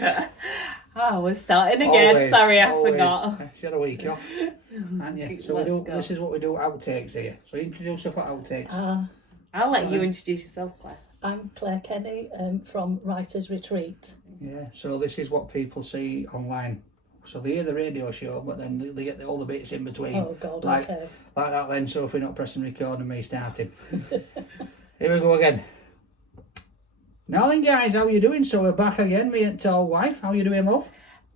Oh, we're starting again. Always, Sorry, I always. forgot. She had a week off, and yeah. So we do. This is what we do. Outtakes here. So introduce her for outtakes. I'll let you introduce yourself, Claire. I'm Claire Kenny from Writers Retreat. Yeah. So this is what people see online. So they hear the radio show, but then they get all the bits in between. Oh God, like, okay. Like that then, Sophie not pressing record and me starting. Here we go again. Now then, guys, how you doing? So we're back again, me and tall wife. How you doing, love?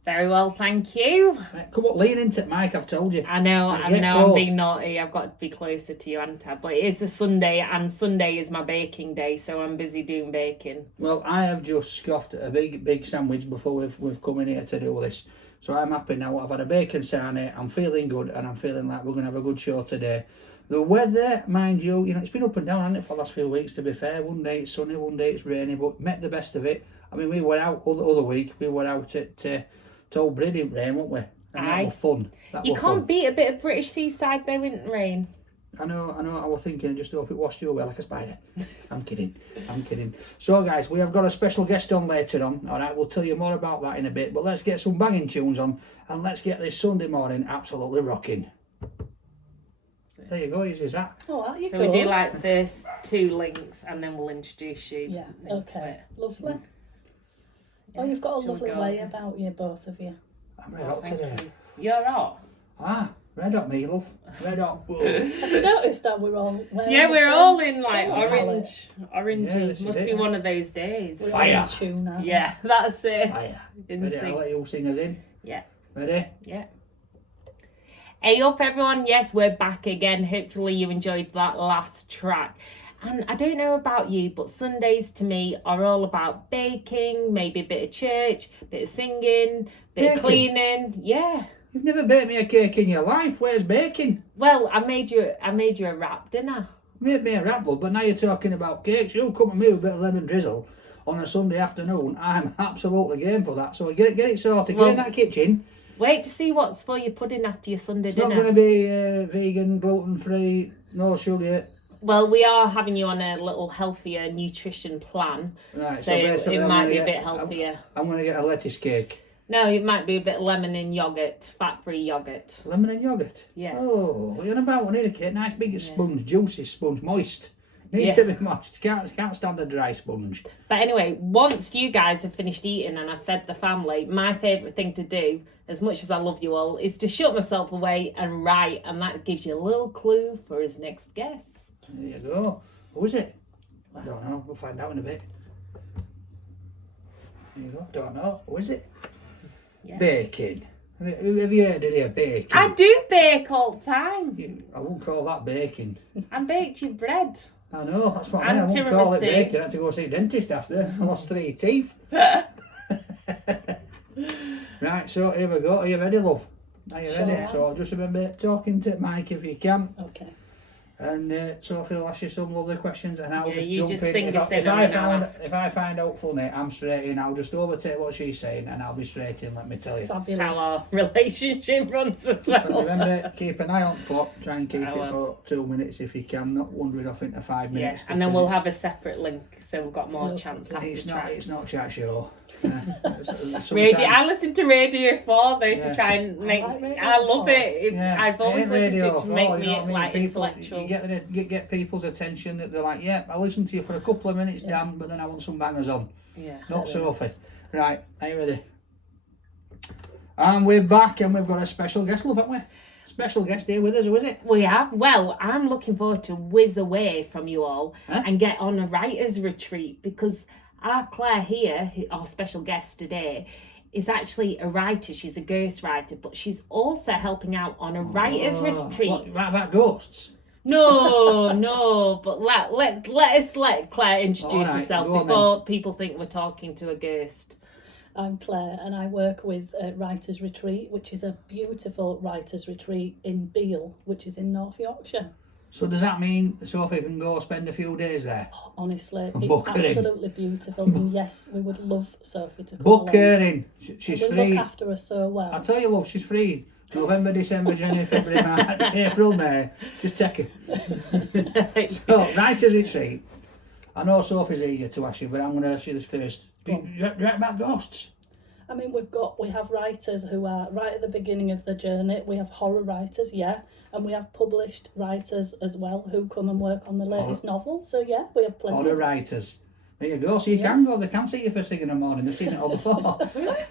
Very well, thank you. Right, come on, lean into it, Mike, I've told you. I know, Right, I'm close. being naughty. I've got to be closer to you, haven't I? But it is a Sunday, and Sunday is my baking day, so I'm busy doing baking. Well, I have just scoffed at a big sandwich before we've come in here to do this. So I'm happy now. I've had a bacon sarnie, I'm feeling good, and I'm feeling like we're going to have a good show today. The weather, mind you, it's been up and down, hasn't it, for the last few weeks, to be fair. One day it's sunny, one day it's rainy, but met the best of it. I mean, we were out other week, we were out at Old Brady in rain, weren't we? And that was fun. You can't beat a bit of British seaside though, in rain. I know, I was thinking, just hope it washed you away like a spider. I'm kidding. So guys, we have got a special guest on later on, alright, we'll tell you more about that in a bit, but let's get some banging tunes on, and let's get this Sunday morning absolutely rocking. There you go, is that? Oh, you So we do like first two links, and then we'll introduce you. Yeah, into okay. it. Lovely. Yeah. Oh, you've got a Shall we lovely go? way about you, both of you. I'm red hot today. You're hot. Red hot me, love. Red hot. Have you noticed that we're all wearing Yeah, the we're same all in like colour orange. Yeah, this is Must it, be yeah. one of those days. We're Fire. all in tune, aren't we? Yeah, that's it. Fire. In Ready, I'll sync. let you sing us in. Yeah. Ready? Yeah. Hey up everyone, yes, we're back again. Hopefully you enjoyed that last track. And I don't know about you, but Sundays to me are all about baking, maybe a bit of church, bit of singing, bit of cleaning. Yeah. You've never baked me a cake in your life. Where's baking? Well, I made you a wrap dinner. Made me a wrap, love, but now you're talking about cakes. You come to me with a bit of lemon drizzle on a Sunday afternoon. I'm absolutely game for that. So get it sorted. Well, get in that kitchen. Wait to see what's for your pudding after your Sunday It's dinner. not going to be vegan, gluten-free, no sugar. Well, we are having you on a little healthier nutrition plan. Right, So basically it I'm might gonna be a get- bit healthier. I'm going to get a lettuce cake. No, it might be a bit lemon and yoghurt, fat-free yoghurt. Lemon and yoghurt? Yeah. Oh, what are you on about? We need a cake. Nice big sponge, juicy sponge, moist. Needs Yeah. to be moist. Can't stand a dry sponge. But anyway, once you guys have finished eating and I've fed the family, my favourite thing to do, as much as I love you all, is to shut myself away and write, and that gives you a little clue for his next guest. There you go. Who is it? I don't know. We'll find out in a bit. There you go. Don't know. Who is it? Yeah. Baking. Have you heard of here? Baking. I do bake all the time. I wouldn't call that baking. I baked your bread. I know, that's what I mean. I And wouldn't call it tiramisu. baking. I had to go see a dentist after. I lost 3 teeth. Right, so here we go. Are you ready, love? Are you ready? Sure. So just remember talking to Mike if you can. Okay. And Sophie will ask you some lovely questions, and I'll Yeah, just you jump just in. sing If us I, in if, and I then I'll find, ask. if I find out full name, I'm straight in. I'll just overtake what she's saying, and I'll be straight in. Let me tell you. Fabulous. How our relationship runs as But well. remember, keep an eye on the clock. Try and keep I it will. for 2 minutes if you can. Not wandering off into 5 Yeah, minutes. and then we'll because have a separate link, so we've got more chance after It's tracks. not chat show. Radio. Sometimes- I listen to Radio 4 though Yeah. to try and make. like Radio I love 4. it. Yeah, I've always ain't listened to Radio it to make 4, me you know what I mean? like People, intellectual. You get people's attention that they're like, yeah, I listened to you for a couple of minutes, Dan, but then I want some bangers on. Yeah. Not Sophie. Right, are you ready? And we're back, and we've got a special guest, love, haven't we? Special guest here with us, who is it? We have. Well, I'm looking forward to whiz away from you all Huh? and get on a writer's retreat, because our Claire here, our special guest today, is actually a writer. She's a ghost writer, but she's also helping out on a writer's retreat. What, right about ghosts? No, but let Claire introduce All right, herself go on before people think we're talking to a ghost. I'm Claire, and I work with Writers Retreat, which is a beautiful writers retreat in Beal, which is in North Yorkshire. So does that mean Sophie can go spend a few days there? Honestly, Book her it's in. absolutely beautiful. And yes, we would love Sophie to come Book along. her in. She's We free. look after her so well. I tell you, love, she's free. November, December, January, February, March, April, May. Just take her. So, writer's retreat. I know Sophie's eager to ask you, but I'm going to ask you this first. You right about ghosts? I mean, we have writers who are right at the beginning of the journey. We have horror writers, yeah, and we have published writers as well who come and work on the latest novel. So yeah, we have plenty. Horror writers. There you go. So you can go. They can see you first thing in the morning. They've seen it all before.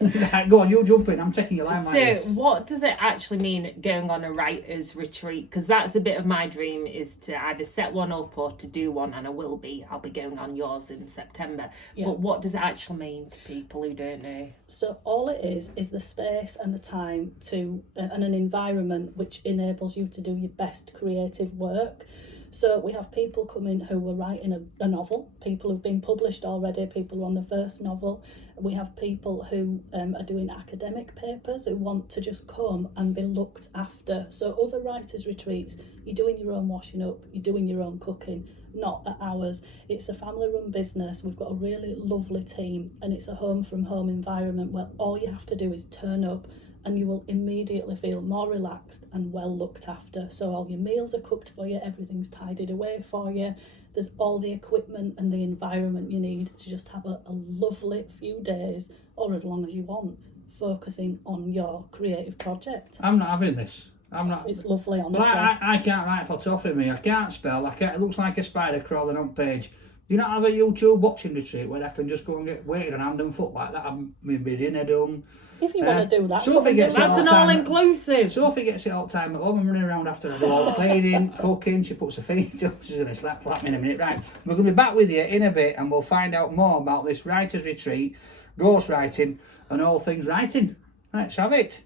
Right, go on, you jump in. I'm taking your line. So what does it actually mean going on a writer's retreat? Because that's a bit of my dream, is to either set one up or to do one, and I'll be going on yours in September. Yeah. But what does it actually mean to people who don't know? So all it is the space and the time to and an environment which enables you to do your best creative work. So we have people coming who are writing a novel, people who've been published already, people who are on the first novel. We have people who are doing academic papers who want to just come and be looked after. So other writers' retreats, you're doing your own washing up, you're doing your own cooking, not at ours. It's a family-run business. We've got a really lovely team, and it's a home-from-home environment where all you have to do is turn up, and you will immediately feel more relaxed and well looked after. So all your meals are cooked for you, everything's tidied away for you. There's all the equipment and the environment you need to just have a lovely few days, or as long as you want, focusing on your creative project. I'm not having this. I'm not. It's lovely, honestly. Well, I can't write photography. I can't spell. It looks like a spider crawling on page. Do you not have a YouTube watching retreat where I can just go and get weighted on hand and foot like that? I'm maybe dinner done. If you want to do that, Sophie gets it That's an all-inclusive. Sophie gets it all the time at home. I'm running around after her all cleaning, cooking. She puts her feet up. She's going to slap me in a minute. Right, we're going to be back with you in a bit, and we'll find out more about this writer's retreat, ghost writing, and all things writing. Let's have it.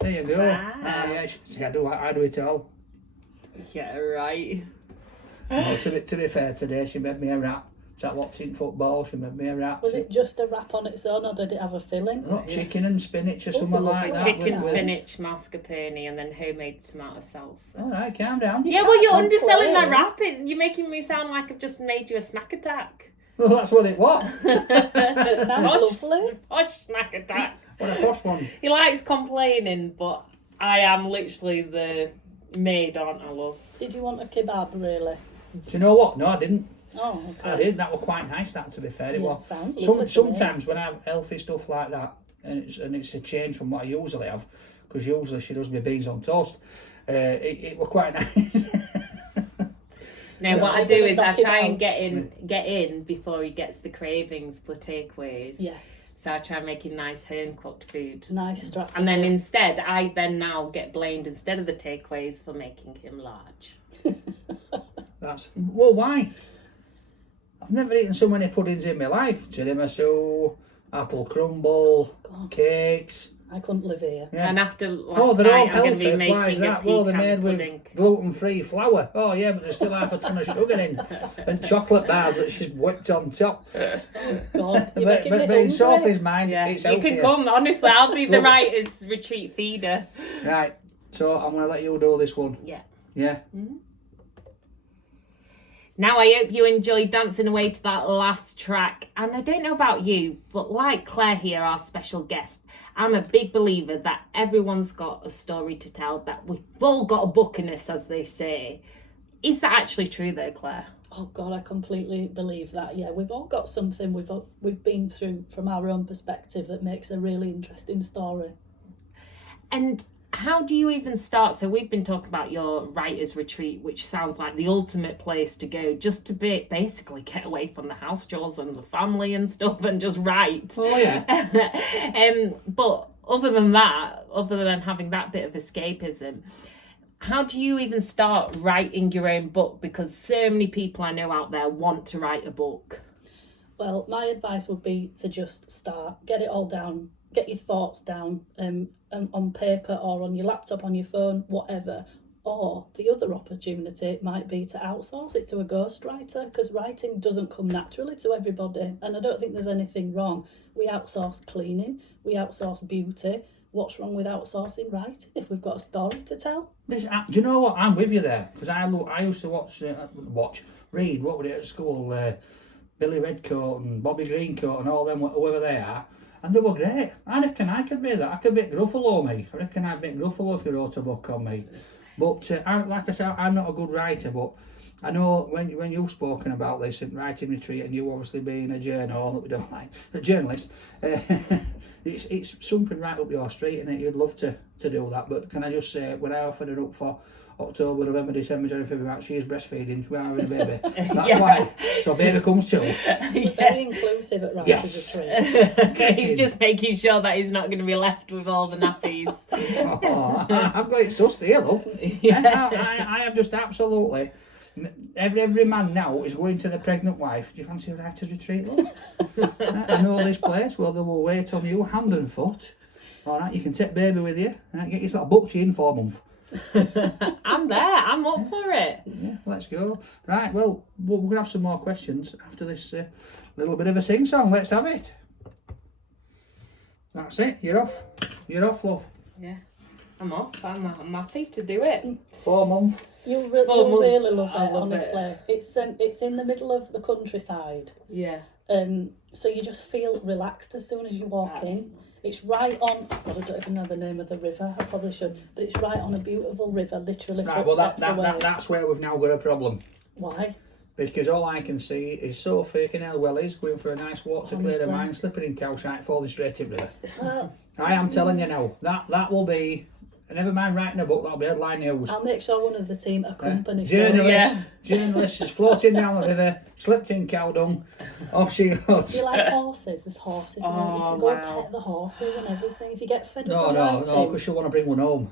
There you go. Wow. Yeah, see, I do it all. Yeah, right. No, to be fair, today she made me a wrap. Sat watching football, she made me a wrap. Was it just a wrap on its own, or did it have a filling? Chicken and spinach or something like that. Chicken, with- spinach, mascarpone, and then homemade tomato salsa. All right, calm down. Yeah, well, you're can't underselling my complain. wrap. You're making me sound like I've just made you a snack attack. Well, that's what it was. It sounds lovely. Posh snack attack. What a posh one. He likes complaining, but I am literally the maid, aren't I, love? Did you want a kebab, really? Do you know what? No, I didn't. Oh, okay. I did. That was quite nice. That, to be fair, it Yeah, was. sounds lovely to Sometimes when I have healthy stuff like that, and it's a change from what I usually have, because usually she does my beans on toast. It was quite nice. No, So what I I'm do gonna is I knock it try and out. get in before he gets the cravings for takeaways. Yes, So I try making nice home cooked food. nice strategy. And then instead, I then now get blamed instead of the takeaways for making him large. Well, why? I've never eaten so many puddings in my life. Tiramisu, apple crumble, God. cakes. I couldn't live here. Yeah. And after last They're all night, I'm going to healthy. be Why is making a that? Well, they're pecan made pudding. with gluten-free flour. Oh, yeah, but there's still half a ton of sugar in. And chocolate bars that she's whipped on top. God, you're But making me in hungry. Sophie's mind, Yeah, it's you healthier. can come. Honestly, I'll be the Good. writer's retreat feeder. Right, so I'm going to let you do this one. Yeah. Yeah? Now, I hope you enjoyed dancing away to that last track. And I don't know about you, but like Claire here, our special guest, I'm a big believer that everyone's got a story to tell, that we've all got a book in us, as they say. Is that actually true though, Claire? Oh God, I completely believe that. Yeah, we've all got something we've been through from our own perspective that makes a really interesting story. And how do you even start? So we've been talking about your writer's retreat, which sounds like the ultimate place to go, just to basically get away from the house chores and the family and stuff and just write. Oh, yeah. But other than that, other than having that bit of escapism, how do you even start writing your own book? Because so many people I know out there want to write a book. Well, my advice would be to just start, get it all down, get your thoughts down on paper or on your laptop, on your phone, whatever. Or the other opportunity might be to outsource it to a ghostwriter, because writing doesn't come naturally to everybody. And I don't think there's anything wrong. We outsource cleaning, we outsource beauty. What's wrong with outsourcing writing if we've got a story to tell? Do you know what? I'm with you there, because I used to read, what were it at school? Billy Redcoat and Bobby Greencoat and all them, whoever they are. And they were great. I reckon I could be that. I could be Gruffalo, me. I reckon I'd be Gruffalo if you wrote a book on me. But like I said, I'm not a good writer, but I know when you've spoken about this in writing retreat, and you obviously being a journal that we don't like, a journalist, it's something right up your street, and you'd love to do that. But can I just say, when I offered her up for October, November, December, January, February, March, she is breastfeeding. We are having a baby. That's why. So baby comes too. We're very inclusive at Writers Retreat. He's just making sure that he's not going to be left with all the nappies. I've got it sussed here, love. I have just absolutely. Every man now is going to the pregnant wife. Do you fancy a writer's retreat, love? I know this place where they will wait on you hand and foot. All right, you can take baby with you. Right, get yourself booked in for a month. I'm there. I'm up for it. Yeah, let's go. Right, well, we're going to have some more questions after this little bit of a sing-song. Let's have it. That's it. You're off. You're off, love. Yeah, I'm off. I'm happy to do it. 4 months. You'll 4 months. really love I it, love honestly. it. It's in the middle of the countryside. Yeah. So you just feel relaxed as soon as you walk in. It's right on. God, I don't even know the name of the river. I probably should, but it's right on a beautiful river, literally Right, well, footsteps away. that's where we've now got a problem. Why? Because all I can see is Sophie in her wellies going for a nice walk to clear Honestly. the mind, slipping in cowshite, falling straight in river. Well, I am telling you now, that will be. Never mind writing a book, that'll be headline news. I'll make sure one of the team accompanies. Journalist is floating down the river, slipped in cow dung, off she goes. Do you like horses? There's horses now. You can go and pet the horses and everything. If you get fed up No, because she'll want to bring one home.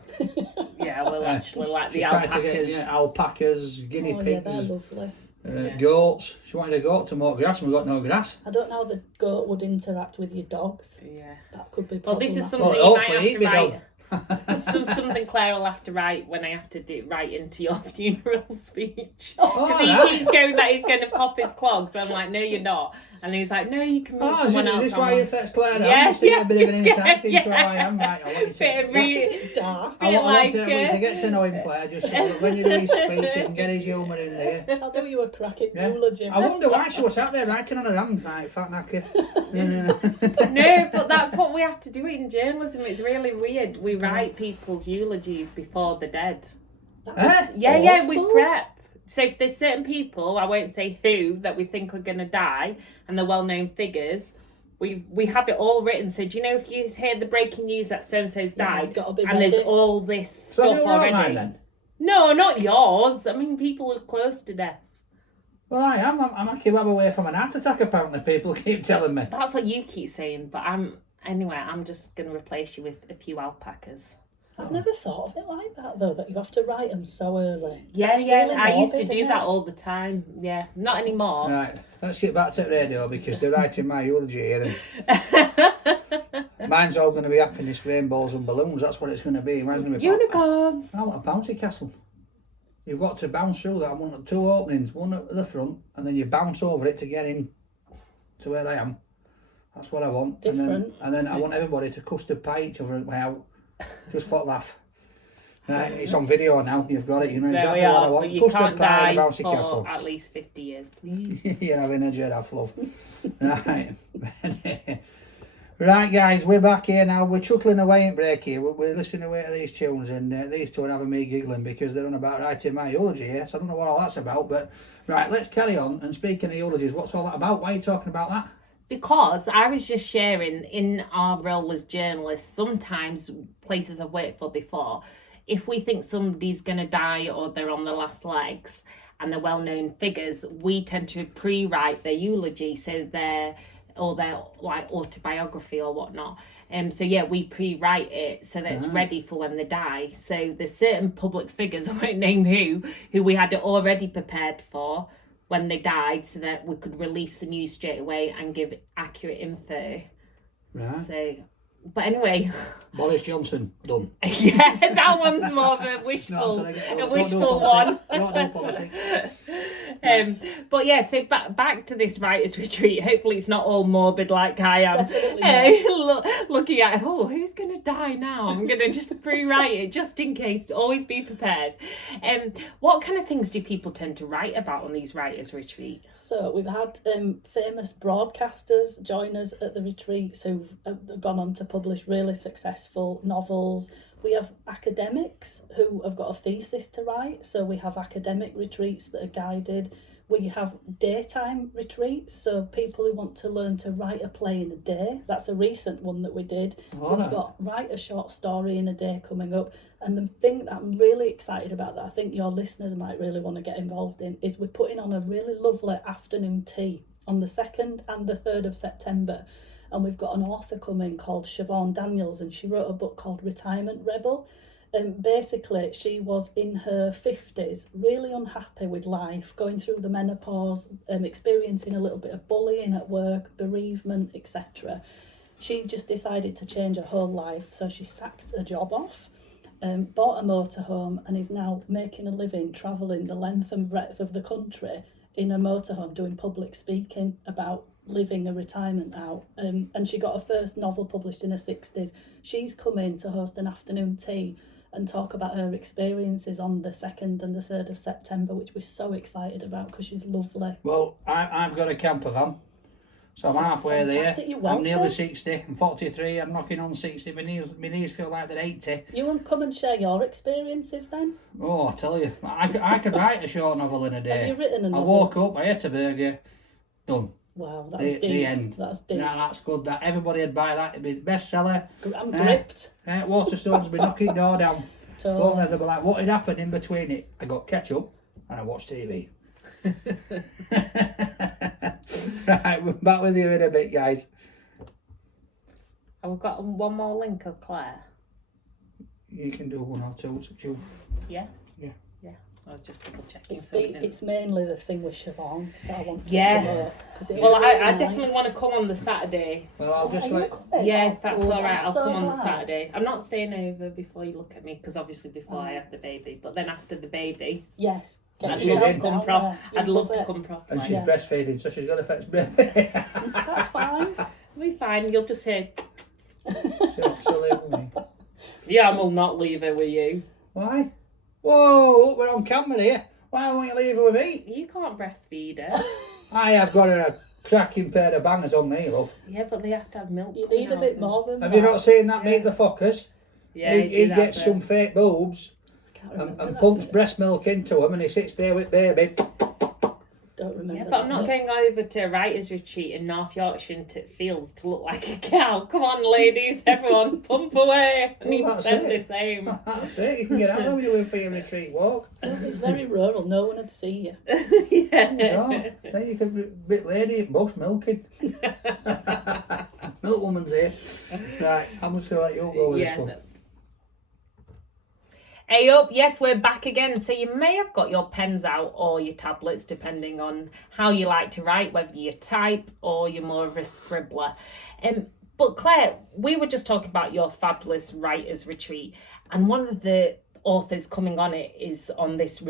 Yeah, we'll actually like the She's trying alpacas. to get alpacas, guinea Yeah, pigs, they're lovely. goats. She wanted a goat to mow grass, and we've got no grass. I don't know how the goat would interact with your dogs. Yeah. That could be Well, this is problematic. something you might hopefully have eat to me write. dog. Something Claire will have to write when I have to write into your funeral speech. Oh, Because he right. keeps going that he's going to pop his clogs. I'm like, no, you're not. And he's like, no, you can meet someone else. Is this I'm why like, you fetch Claire down? Yeah, Just to get a bit of an just get- insight into who I am. Right, I want you to Bit of re- Dark. I want bit to get to know him, Claire, just so that when you do his speech, you can get his humour in there. I'll do you a cracking Yeah. eulogy. I wonder why she was sat there writing on her hand, right, fat knacker. No, but that's what we have to do in journalism. It's really weird. We write people's eulogies before they're dead. That's Yeah, we awful. prep. So if there's certain people, I won't say who, that we think are going to die, and they're well-known figures, we have it all written. So do you know if you hear the breaking news that so-and-so's Yeah, died, you've got to be and there's ready. all this So stuff do all already? right then. No, not yours. I mean, people are close to death. Well, I am. I'm a kebab away from an heart attack, apparently. People keep telling me. That's what you keep saying, but I'm just going to replace you with a few alpacas. I've never thought of it like that though. That you have to write them so early. Yeah, That's yeah. really I used to morbid, do isn't that it? all the time. Yeah, not anymore. Right, let's get back to the radio because they're writing my eulogy here. And mine's all going to be happiness, rainbows and balloons. That's what it's going to be. Mine's going to be Unicorns. I want a bouncy castle. You've got to bounce through that. I want 2 openings, one at the front, and then you bounce over it to get in to where I am. That's what I want. different. And then I want everybody to custard pie each other on the way out. Just for a laugh. Right, it's on video now. You've got it. You know There exactly we what I are, want. but you Custard can't pie die and a bouncy for castle. at least 50 years, please. You're having a giraffe, love. Right. Right, guys, we're back here now. We're chuckling away in break here. We're listening away to these tunes, and these two are having me giggling because they're on about writing my eulogy here. So I don't know what all that's about, but right, let's carry on. And speaking of eulogies, what's all that about? Why are you talking about that? Because I was just sharing in our role as journalists, sometimes places I've worked for before, if we think somebody's going to die or they're on the last legs and they're well-known figures, we tend to pre-write their eulogy, so their like autobiography or whatnot. So yeah, we pre-write it so that it's ready for when they die. So there's certain public figures, I won't name who we had it already prepared for when they died, so that we could release the news straight away and give accurate info. Right. So, but anyway, Boris Johnson, done. yeah, that one's more of a wishful, one. Don't do politics. But yeah, so back to this writers' retreat. Hopefully, it's not all morbid like I am. Definitely Looking at who's gonna die now? I'm gonna just pre-write it just in case. Always be prepared. What kind of things do people tend to write about on these writers' retreat? So we've had famous broadcasters join us at the retreats who've gone on to publish really successful novels. We have academics who have got a thesis to write, so we have academic retreats that are guided. We have daytime retreats, so people who want to learn to write a play in a day. That's a recent one that we did. All We've right. got write a short story in a day coming up. And the thing that I'm really excited about, that I think your listeners might really want to get involved in, is we're putting on a really lovely afternoon tea on the 2nd and the 3rd of September. And we've got an author coming called Siobhan Daniels, and she wrote a book called Retirement Rebel. And basically, she was in her 50s, really unhappy with life, going through the menopause, experiencing a little bit of bullying at work, bereavement, etc. She just decided to change her whole life, so she sacked her job off, bought a motorhome, and is now making a living travelling the length and breadth of the country in a motorhome doing public speaking about living a retirement out. And she got her first novel published in her 60s. She's come in to host an afternoon tea and talk about her experiences on the 2nd and the 3rd of September, which we're so excited about because she's lovely. Well, I've got a camper van, so I'm halfway Fantastic, there. you're I'm nearly welcome. 60. I'm 43. I'm knocking on 60. My knees feel like they're 80. You want to come and share your experiences then? Oh, I tell you, I could write a short novel in a day. Have you written a I novel? woke up, I ate a burger, done. Wow, that's The deep. end. That's deep. That's good. That everybody would buy that. It'd be bestseller. I'm gripped. Waterstones would be knocking door down. Totally. Well, they'd be like, what had happened in between it? I got ketchup and I watched TV. Right, we're back with you in a bit, guys. Have we got one more link of Claire? You can do one or two. It's up to you. Yeah? Yeah. Yeah. I was just double checking. It's mainly the thing with Siobhan that I want to Yeah. promote. Well, I definitely want to come on the Saturday. Well, I'll just let. Yeah, if that's good. all right. I'm I'll so come on the glad. Saturday. I'm not staying over before you look at me, because obviously before I have the baby. But then after the baby, Yes. And I'd she's love to in. come I'd love to come properly. And she's Yeah. breastfeeding, so she's got to fetch baby. That's fine. We'll be fine. You'll just hear, She'll leave with me. yeah, I will not leave her with you. Why? Whoa, look, we're on camera here. Why won't you leave her with me? You can't breastfeed her. I have got a cracking pair of bangers on me, love. Yeah, but they have to have milk. You coming need a out bit of more than Have that. you not seen that Yeah. Meet the Fockers? Yeah, he gets some fake boobs Can't remember and that pumps bit. breast milk into them and he sits there with baby. Don't remember. Yeah, but I'm not that. going over to a writer's retreat in North Yorkshire into fields to look like a cow. Come on, ladies, everyone, pump away. I need to that's send it. the same. That's it, you can get out of when you're in for your retreat walk. It's very rural. No one would see you. Yeah. No, say you could be a bit lady at bush milking. Milk woman's here. Right, I'm just going to let you go with this one. that's... Hey up, yes, we're back again. So you may have got your pens out or your tablets, depending on how you like to write, whether you type or you're more of a scribbler. But Claire, we were just talking about your fabulous writers retreat, and one of the authors coming on it is on this,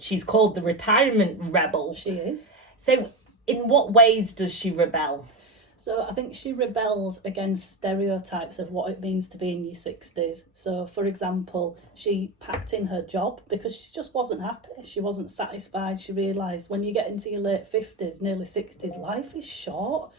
she's called the Retirement Rebel. She is. So in what ways does she rebel? So I think she rebels against stereotypes of what it means to be in your 60s. So, for example, she packed in her job because she just wasn't happy. She wasn't satisfied. She realised when you get into your late 50s, nearly 60s, life is short.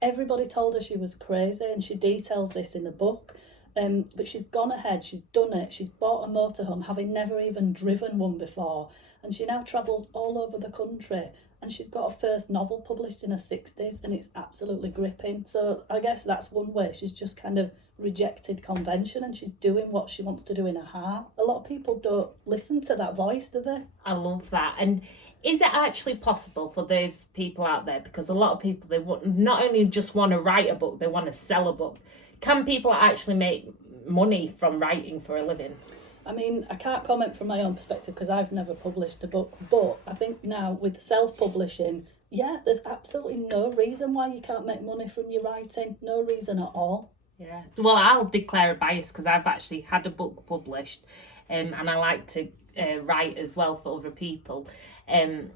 Everybody told her she was crazy, and she details this in the book. But she's gone ahead, she's done it. She's bought a motorhome, having never even driven one before. And she now travels all over the country. And she's got her first novel published in her 60s, and it's absolutely gripping. So I guess that's one way. She's just kind of rejected convention, and she's doing what she wants to do in her heart. A lot of people don't listen to that voice, do they? I love that. And is it actually possible for those people out there? Because a lot of people, they want, not only just want to write a book, they want to sell a book. Can people actually make money from writing for a living? I mean, I can't comment from my own perspective because I've never published a book, but I think now with self-publishing, yeah, there's absolutely no reason why you can't make money from your writing. No reason at all. Yeah. Well, I'll declare a bias because I've actually had a book published, and I like to write as well for other people. And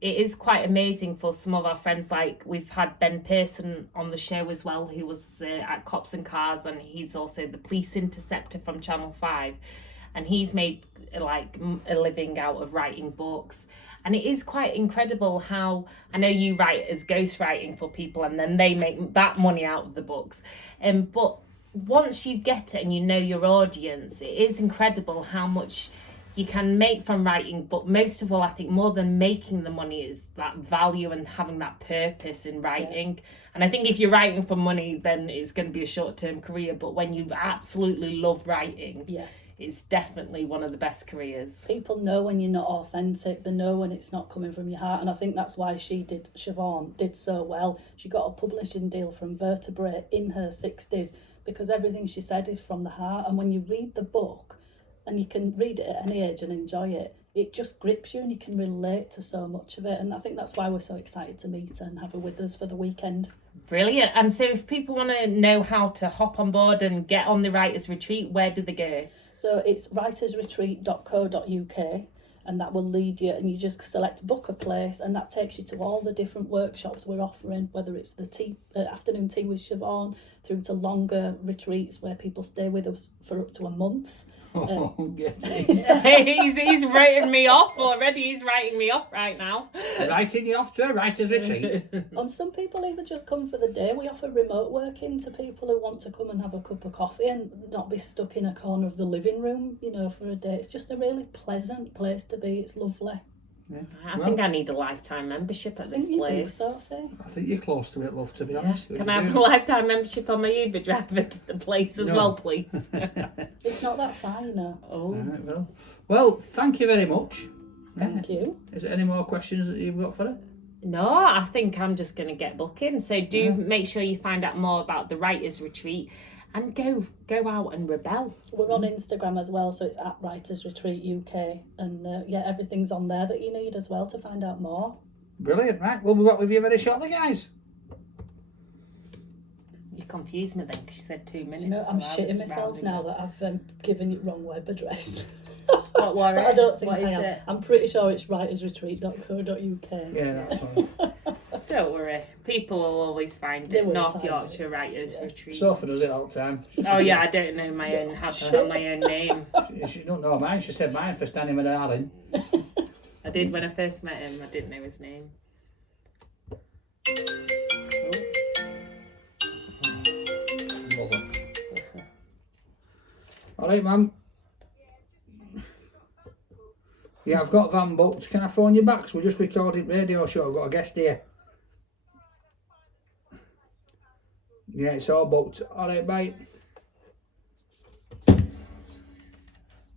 it is quite amazing for some of our friends. Like we've had Ben Pearson on the show as well, who was at Cops and Cars, and he's also the police interceptor from Channel 5. And he's made like a living out of writing books. And it is quite incredible how, I know you write as ghostwriting for people and then they make that money out of the books. But once you get it and you know your audience, it is incredible how much you can make from writing. But most of all, I think more than making the money is that value and having that purpose in writing. Yeah. And I think if you're writing for money, then it's going to be a short-term career. But when you absolutely love writing, it's definitely one of the best careers. People know when you're not authentic. They know when it's not coming from your heart. And I think that's why Siobhan did so well. She got a publishing deal from Vertebrate in her 60s because everything she said is from the heart. And when you read the book, and you can read it at any age and enjoy it, it just grips you and you can relate to so much of it. And I think that's why we're so excited to meet her and have her with us for the weekend. Brilliant. And so if people want to know how to hop on board and get on the Writers' Retreat, where do they go? So it's writersretreat.co.uk, and that will lead you, and you just select book a place, and that takes you to all the different workshops we're offering, whether it's the afternoon tea with Siobhan, through to longer retreats where people stay with us for up to a month. He's writing me off already. He's writing me off right now. Writing you off to a writer's retreat. And some people even just come for the day. We offer remote working to people who want to come and have a cup of coffee and not be stuck in a corner of the living room, for a day. It's just a really pleasant place to be. It's lovely. Yeah. I think I need a lifetime membership at this place. Do, Sophie. I think you're close to it, love, to be honest. Can I have a lifetime membership on my Uber driver to the place as well, please? It's not that far, Oh. Right, well, thank you very much. Thank you. Is there any more questions that you've got for her? No, I think I'm just going to get booking. So do make sure you find out more about the Writers' Retreat and go out and rebel. We're on Instagram as well, so it's at Writers Retreat UK, and everything's on there that you need as well to find out more. Brilliant, right? We'll be back with you very shortly, guys. You confused me then because you said 2 minutes. I'm shitting myself now that I've given you wrong web address. Don't worry. But I don't think I am. It? I'm pretty sure it's writersretreat.co.uk. Yeah, that's fine. Don't worry. People will always find it. North Yorkshire Writers Retreat. Sophie does it all the time. I don't know my own, how to have my own name. She don't know mine. She said mine for standing with darling. I did when I first met him. I didn't know his name. All right, ma'am. Yeah, I've got van booked. Can I phone you back? So we're just recording radio show. I've got a guest here. Yeah, it's all booked. All right, bye.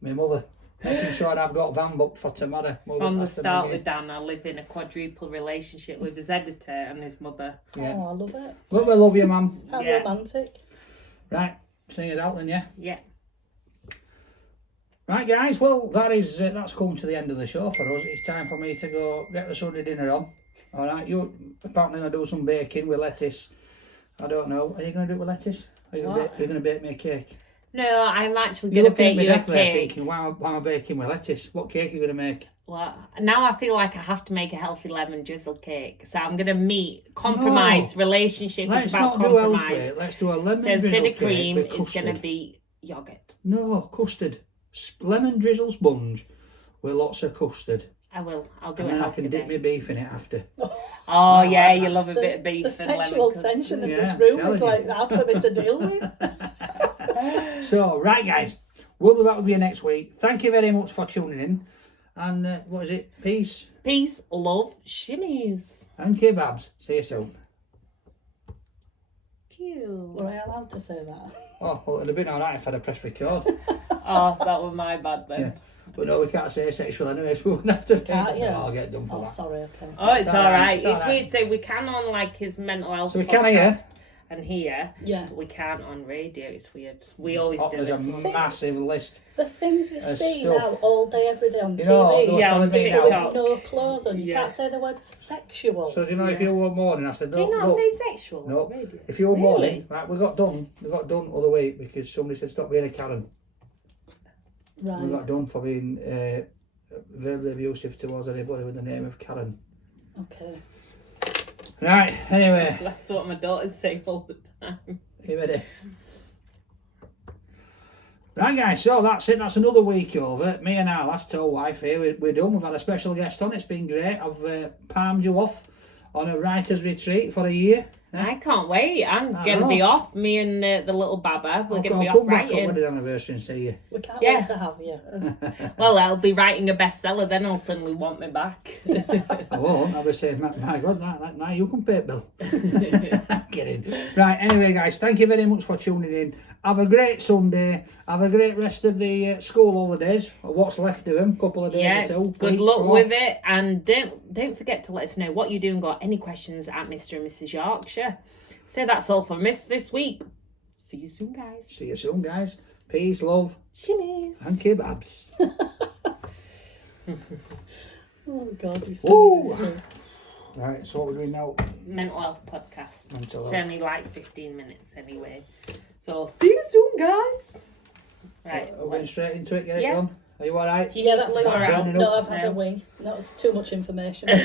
My mother. Making sure I've got van booked for tomorrow. From the start with Dan, I live in a quadruple relationship with his editor and his mother. Yeah. Oh, I love it. Well, we love you, ma'am. How romantic. Right, sing it out then, yeah? Yeah. Right, guys, well, that's come to the end of the show for us. It's time for me to go get the Sunday dinner on. All right, you're apparently going to do some baking with lettuce. I don't know. Are you going to do it with lettuce? Are you going to bake me a cake? No, I'm actually going to bake you a cake. Thinking, why am I baking with lettuce? What cake are you going to make? Well, now I feel like I have to make a healthy lemon drizzle cake. So I'm going to compromise. Relationship is about compromise. Let's do a lemon drizzle cake. So instead of cream, it's going to be yoghurt. No, custard. Lemon drizzle sponge with lots of custard. I will. I'll do and it. And I can dip my beef in it after. Oh yeah, you love a bit of beef. The sexual tension in this room is like hard for me to deal with. So, right, guys, we'll be back with you next week. Thank you very much for tuning in. And what is it? Peace. Peace, love, shimmies. And kebabs. See you soon. Cute. Were I allowed to say that? Oh, well, it'd have been alright if I'd have pressed record. Oh, that was my bad then. Yeah. But no, we can't say sexual anyway, so we wouldn't have to. Can't you? I'll get done for that. Sorry, okay. Oh, it's alright. It's It's alright. weird. So we can on like his mental health So we podcast can here. and here. Yeah. But we can't on radio. It's weird. We always do There's a it. massive list. The things you There's see stuff. now all day, every day on You know, TV. no, Yeah, on telling me now. TikTok. No clothes on. You Yeah. can't say the word sexual. So do you know if you were morning? I said, Do you not no. say sexual No. on radio? If you were Really? morning, right, we got done all the way because somebody said stop being a Karen. Right. We got done for being verbally abusive towards anybody with the name of Karen. Okay. Right, anyway, That's what my daughters say all the time. you ready? Right, guys, so that's it. That's another week over. Me and our last tour wife here, we're done. We've had a special guest on. It's been great. I've palmed you off on a writer's retreat for a year. I can't wait. I'm I going to be know. off. Me and the little Baba, we're going to be I'll off come back up writing. with the anniversary and see you. We can't Yeah. wait to have you. Well, I'll be writing a bestseller, then I'll suddenly want me back. I won't. I'll be saying, my God, now you can pay it, Bill. I'm kidding. Right, anyway, guys, thank you very much for tuning in. Have a great Sunday. Have a great rest of the school holidays, or what's left of them, couple of days Yeah, or two. good week, luck 4. with it, and don't forget to let us know what you're doing. Got any questions at Mr. and Mrs Yorkshire? So that's all for Miss this week. See you soon, guys. See you soon, guys. Peace, love, Shimmies. and kebabs. Oh God, you're Woo! funny. Right, so what we're doing now? Mental health podcast. Mental It's health. only like 15 minutes anyway. So see you soon, guys. Right. Are we going let's- straight into it? Get it Yeah. done? Are you alright? Do you Yeah, need that's glue fine. around? Burning No, up. I've had No. a wee. No, it's too much information. But